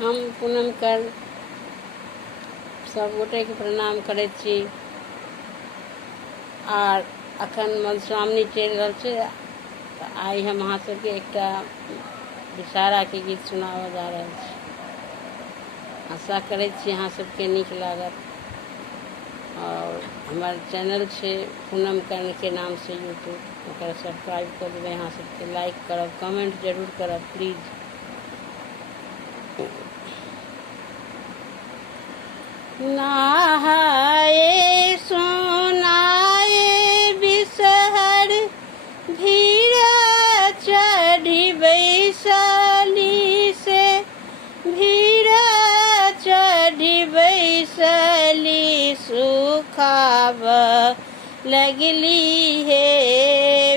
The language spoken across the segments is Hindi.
हम पूनम कर सब गोटे के प्रणाम करै छी। आर अखन मधुश्रावणी चलि रहल छै, तऽ आइ हम अहाँ सबके एकटा विषहारा के गीत सुनाबऽ जा रहल छी। आशा करै छी अहाँ सबके नीक लागत। और हमार चैनल छै पूनम कर्ण के नाम से यूट्यूब, ओकरा सब्सक्राइब कर देबै। अहाँ सबके लाइक करब, कमेंट जरूर करब प्लीज। नहाए सोनाए बिसहर भीड़ चढ़ी बैसली से, भीड़ चढ़ी बैसली सुखाब लगली हे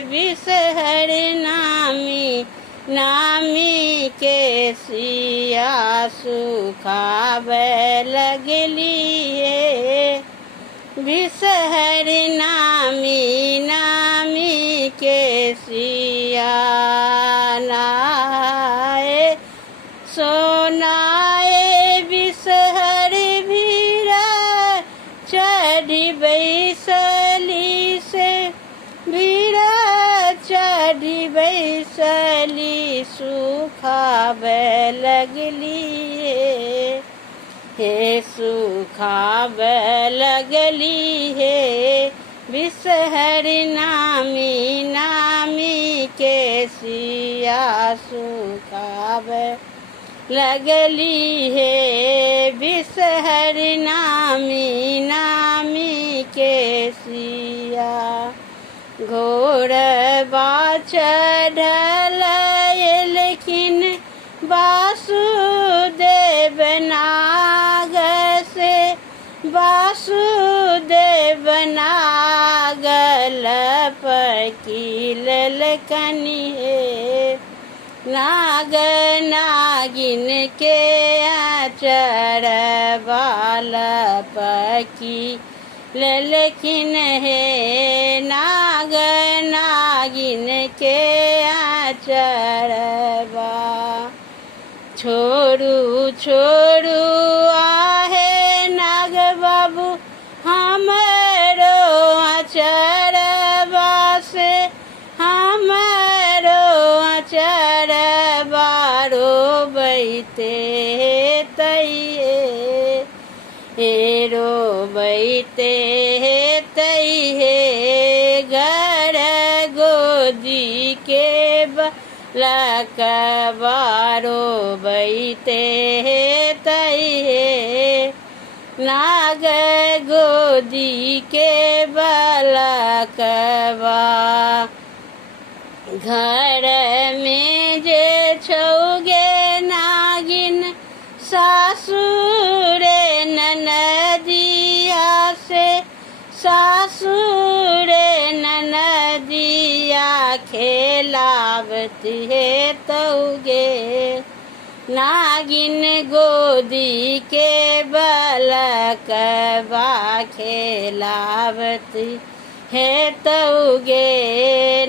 बिसहर नामी नामी के सिया सुखाब लगली हे बिसहर नामी नामी के सिया। नहाए सोनाए बिसहर भीड़ चढ़ी बैसली से, भीड़ चढ़ी बैसली सुखाब लगली हे सुखाब लगली हे बिसहर नामी नामी के सिया सुखाब लगली हे बिसहर नामी नामी के सिया। घोड़बा चढ़ल एलखिन वासुदेव नाग से, वासुदेव नागल पकील लकनि हे नाग नागिन के आचर बाल पकी ललखिन हे नाग नागिन के आचरबा। छोड़ू छोड़ू आहे नाग बाबू हमरो आचरबा से, हमरो आचरबा रोबैते तैये हेरो बैते तैहे घर गोदी के लकबारो बैते तैहे नाग गोदी के बलकबा। घर में जे छौगे नागिन सासुरे ननदिया से, सासुरे ननदिया खेलावती है तौगे नागिन गोदी के बलकबा खेलावती है तौगे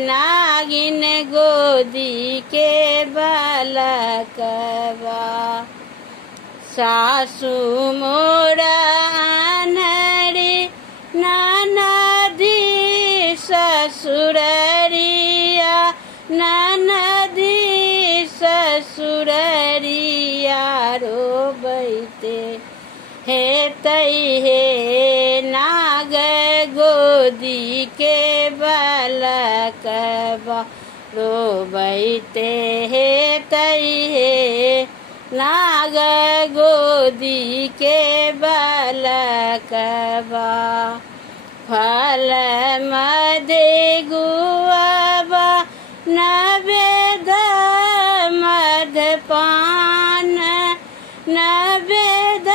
नागिन गोदी के बलकबा। सासु मोरा अनहरी ननदी ससुररिया, ननदी ससुररिया रोबैते हे तैहे नाग गोदी के बलकबा रोबैते हे तैहे नाग गोदी के बलकबा। फल मदे गुआबा नवेद मधपान, नवेद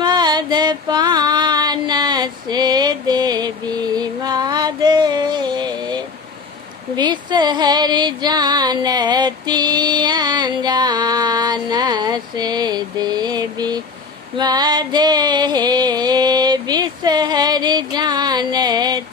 मधपान से देवी मादे बिसहर जानती अनजान से देवी मधे बिसहर जानती